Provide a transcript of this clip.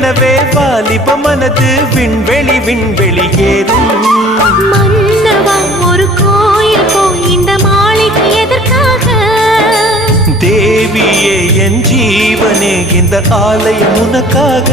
எனவே வாலிப மனது விண்வெளி விண்வெளி ஏறும். மன்னவா ஒரு கோயில் இந்த மாளிகை எதற்காக? தேவியே என் ஜீவனே இந்த ஆலயம் உனக்காக.